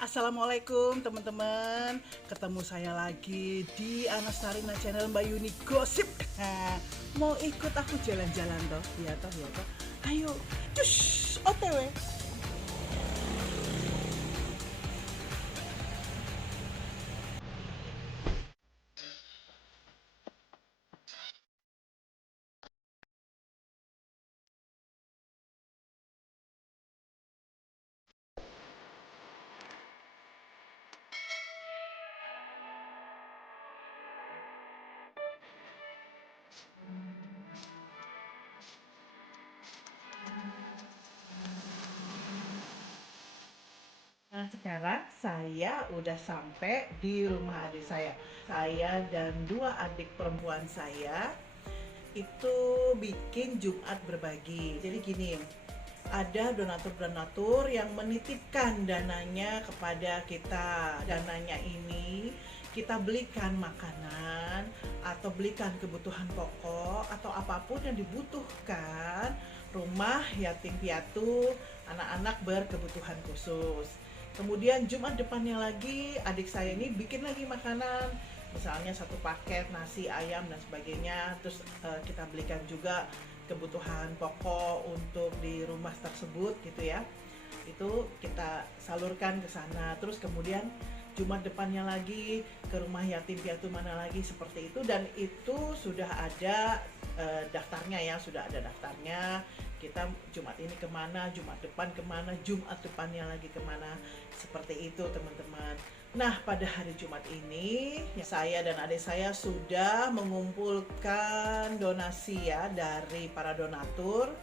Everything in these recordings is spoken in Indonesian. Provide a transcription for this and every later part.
Assalamualaikum teman-teman. Ketemu saya lagi di Anastarina Channel Mbak Yuni Gosip. Nah, mau ikut aku jalan-jalan toh? Iya toh, ya toh. Ayo, cus, OTW. Nah, sekarang saya udah sampai di rumah adik saya. Saya dan dua adik perempuan saya itu bikin Jumat berbagi. Jadi gini, ada donatur-donatur yang menitipkan dananya kepada kita. Dananya ini kita belikan makanan atau belikan kebutuhan pokok atau apapun yang dibutuhkan rumah yatim piatu, anak-anak berkebutuhan khusus. Kemudian Jumat depannya lagi adik saya ini bikin lagi makanan, misalnya satu paket nasi ayam dan sebagainya. Terus kita belikan juga kebutuhan pokok untuk di rumah tersebut gitu ya. Itu kita salurkan ke sana. Terus kemudian Jumat depannya lagi ke rumah yatim piatu mana lagi, seperti itu. Dan itu sudah ada daftarnya ya, sudah ada daftarnya. Kita Jumat ini kemana, Jumat depan kemana, Jumat depannya lagi kemana, seperti itu teman-teman. Nah, pada hari Jumat ini saya dan adik saya sudah mengumpulkan donasi ya dari para donatur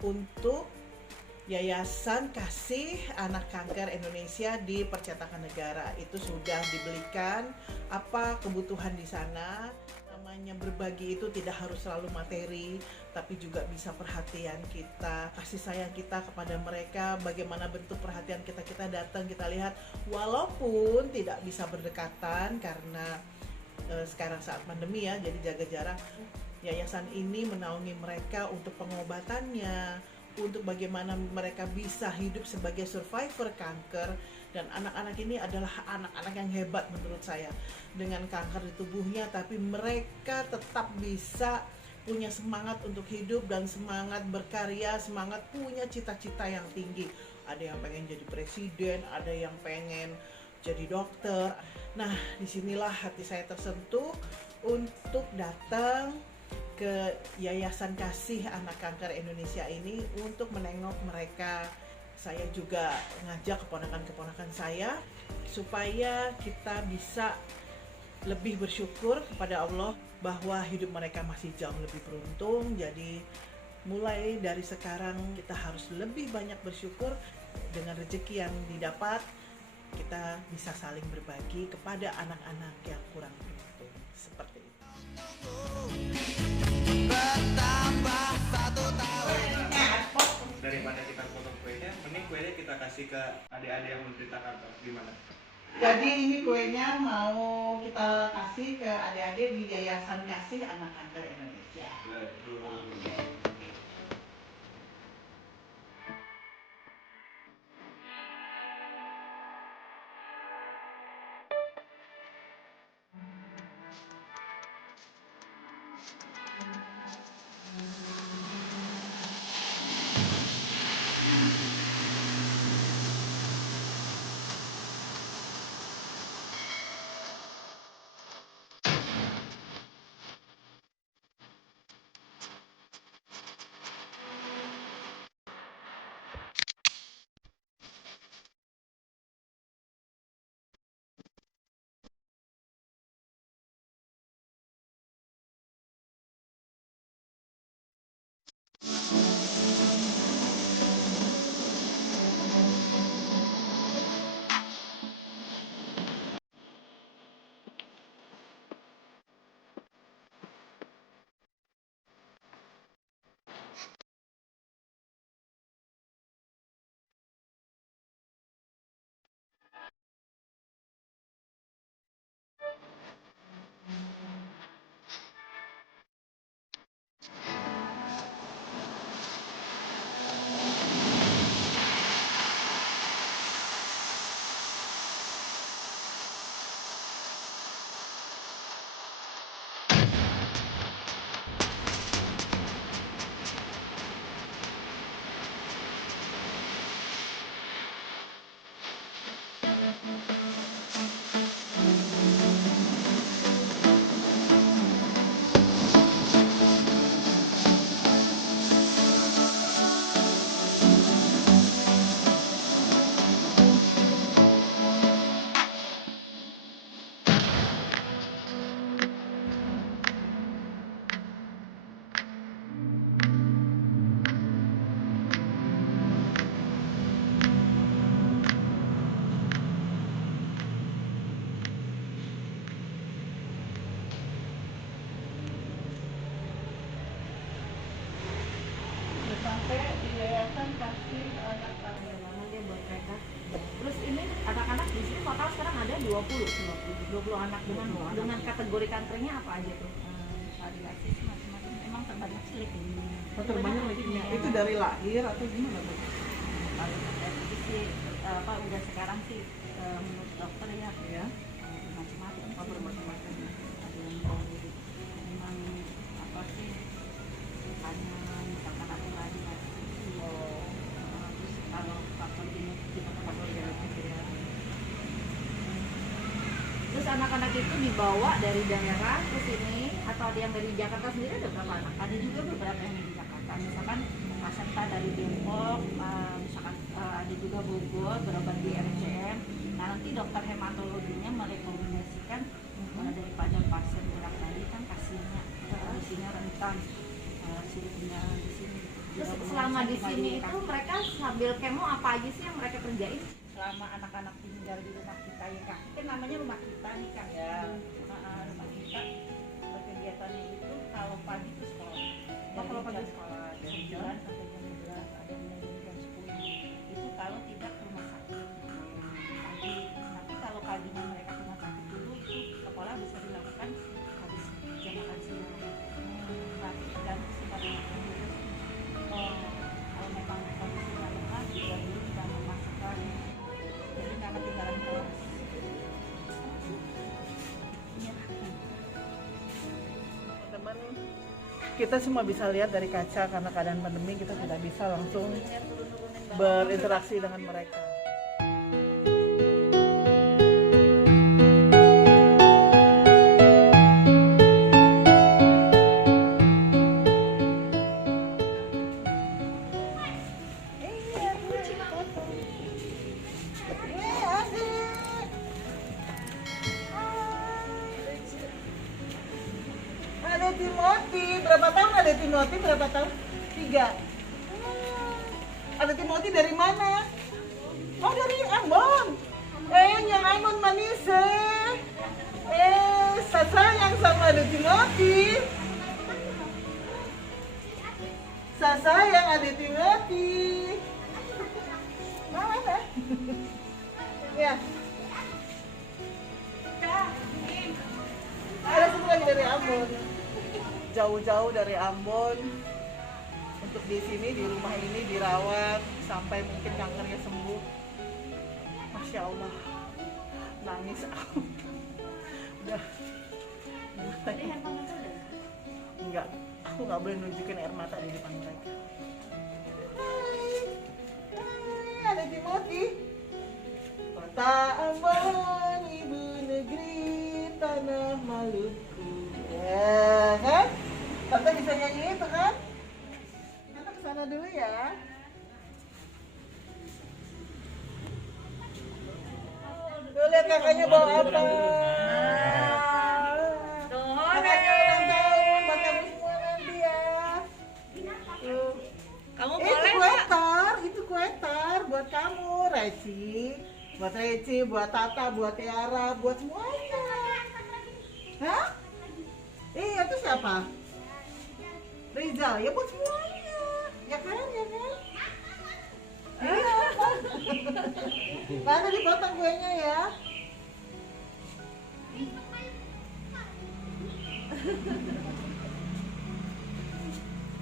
untuk Yayasan Kasih Anak Kanker Indonesia di Percetakan Negara. Itu sudah dibelikan apa kebutuhan di sana. Namanya berbagi itu tidak harus selalu materi, tapi juga bisa perhatian kita, kasih sayang kita kepada mereka. Bagaimana bentuk perhatian kita, kita datang, kita lihat, walaupun tidak bisa berdekatan karena sekarang saat pandemi ya, jadi jaga jarak. Yayasan ini menaungi mereka untuk pengobatannya, untuk bagaimana mereka bisa hidup sebagai survivor kanker. Dan anak-anak ini adalah anak-anak yang hebat menurut saya, dengan kanker di tubuhnya, tapi mereka tetap bisa punya semangat untuk hidup dan semangat berkarya, semangat punya cita-cita yang tinggi. Ada yang pengen jadi presiden, ada yang pengen jadi dokter. Nah, disinilah hati saya tersentuh untuk datang ke Yayasan Kasih Anak Kanker Indonesia ini untuk menengok mereka. Saya juga ngajak keponakan-keponakan saya supaya kita bisa lebih bersyukur kepada Allah bahwa hidup mereka masih jauh lebih beruntung. Jadi mulai dari sekarang kita harus lebih banyak bersyukur dengan rezeki yang didapat. Kita bisa saling berbagi kepada anak-anak yang kurang beruntung, seperti itu. Bertambah 1 tahun. Daripada kita potong kuenya, mending kuenya kita kasih ke adik-adik yang menderita kanker. Gimana? Jadi ini kuenya mau kita kasih ke adik-adik di Yayasan Kasih Anak Kanker Indonesia. anak-anak di sini total sekarang ada 20 anak dengan kategori kankernya apa aja tuh? Variasi macam-macam, emang terbanyak sih leukemia. Terbanyak leukemia. Itu dari lahir atau gimana tuh? Kalau dari sih udah sekarang sih menurut dokter ya Ya, macam-macam. macam-macam. Ada yang dari memang apa sih hanya misalkan ada radiasi. Terus kalau faktor genetik atau faktor genetik ya. Terus anak-anak itu dibawa dari daerah ke sini atau ada yang dari Jakarta sendiri, ada berapa anak? Ada juga beberapa yang di Jakarta, misalkan Asanta dari Depok, misalkan ada juga Bogor, berobat di RCM. Nah nanti dokter hematologinya merekomendasikan daripada pasien berat tadi kan pasiennya kondisinya rentan, suruh tinggal di sini. Terus selama di sini itu mereka sambil kemo apa aja sih yang mereka kerjain? Selama anak-anak tinggal di rumah kita ya kak, kan namanya rumah kita nih kak ya. Rumah kita kegiatannya itu kalau pagi itu sekolah. Kalau pagi sekolah jam 9 sampai jam 11, ada yang dari jam 10. Itu kalau tidak ke rumah sakit pagi. Tapi kalau paginya mereka ke rumah sakit dulu itu sekolah bisa dilakukan habis jam makan siang. Tapi tergantung sih pada anaknya juga sih. Kalau memang kondisinya lemah juga dulu kita memasukkan, jadi nggak ketinggalan kelas. Teman, kita semua bisa lihat dari kaca karena keadaan pandemi kita tidak bisa langsung berinteraksi dengan mereka. Ada Timothy, berapa tahun ada Timothy? Berapa tahun? 3. Ada Timothy dari mana? Oh dari Ambon. Yang Ambon manis saya sayang sama ada Timothy. Saya sayang ada Timothy. Mana? Ya. Ada satu lagi dari Ambon. Jauh-jauh dari Ambon untuk di sini di rumah ini dirawat sampai mungkin kankernya sembuh. Masya Allah, nangis aku. Udah. Jadi handphone itu udah. Enggak, aku nggak boleh nunjukin air mata di depan mereka. Hai, ada Timothy. Kota Ambon, ibu negeri tanah Maluku. Ya kan? Tante bisa nyanyi itu kan? Tante kesana dulu ya. Tuh lihat kakaknya bawa apa? Kakaknya ulang tahun, buat kamu semua nanti ya. Tuh. Kamu Itu kue tar buat kamu, Reci, buat Tata, buat Tiara, buat semuanya. Hah? Iya, itu siapa? Rizal, ya buat semuanya. Ya kan? Iya. Mana dipotong kuenya ya?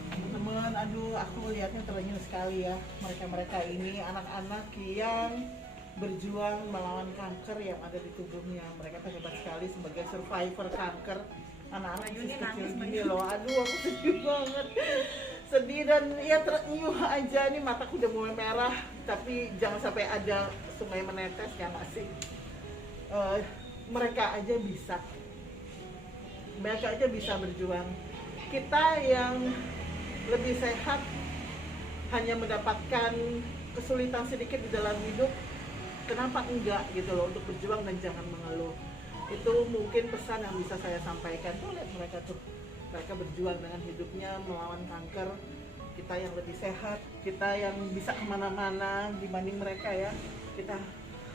Teman-teman, aduh aku lihatnya terenyuh sekali ya. Mereka ini anak-anak yang berjuang melawan kanker yang ada di tubuhnya. Mereka tuh hebat sekali sebagai survivor kanker. Anak-anak masih kecil gini loh. Aduh, aku sedih banget. Sedih dan ya terenyuh aja. Nih mataku udah mulai merah. Tapi jangan sampai ada sungai menetes ya nggak sih? Mereka aja bisa. Mereka aja bisa berjuang. Kita yang lebih sehat hanya mendapatkan kesulitan sedikit di dalam hidup, kenapa enggak gitu loh untuk berjuang dan jangan mengeluh. Itu mungkin pesan yang bisa saya sampaikan. Tuh lihat mereka tuh, mereka berjuang dengan hidupnya melawan kanker. Kita yang lebih sehat, kita yang bisa kemana-mana dibanding mereka ya, kita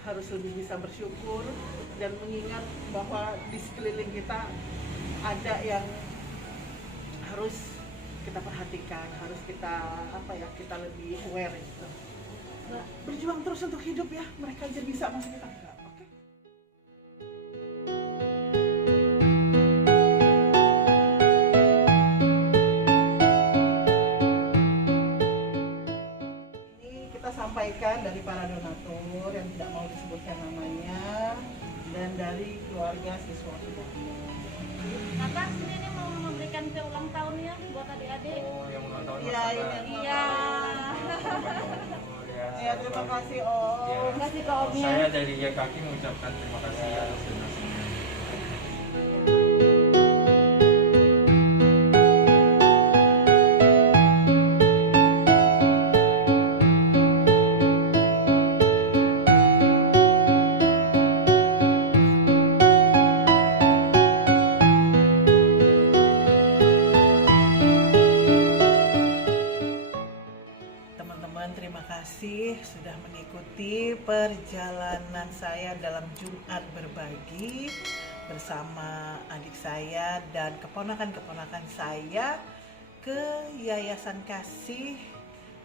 harus lebih bisa bersyukur dan mengingat bahwa di sekeliling kita ada yang harus kita perhatikan, harus kita kita lebih aware gitu. berjuang terus untuk hidup ya. Mereka aja bisa, masa kita enggak. Oke. Ini kita sampaikan dari para donatur yang tidak mau disebutkan namanya dan dari keluarga siswa Sudarmo. Kakak sendiri mau memberikan ke ulang tahunnya buat adik-adik. Oh, yang ulang tahun Iya, Iya. Ya, terima kasih Om. Terima kasih ke Omnya. Saya dari YKK mengucapkan terima kasih atas donasinya. Teman-teman, terima kasih sudah mengikuti perjalanan saya dalam Jumat Berbagi bersama adik saya dan keponakan-keponakan saya ke Yayasan Kasih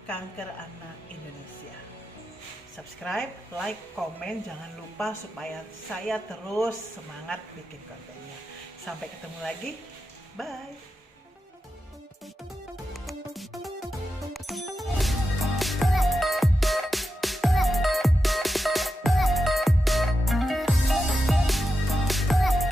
Kanker Anak Indonesia. Subscribe, like, komen, jangan lupa supaya saya terus semangat bikin kontennya. Sampai ketemu lagi, bye.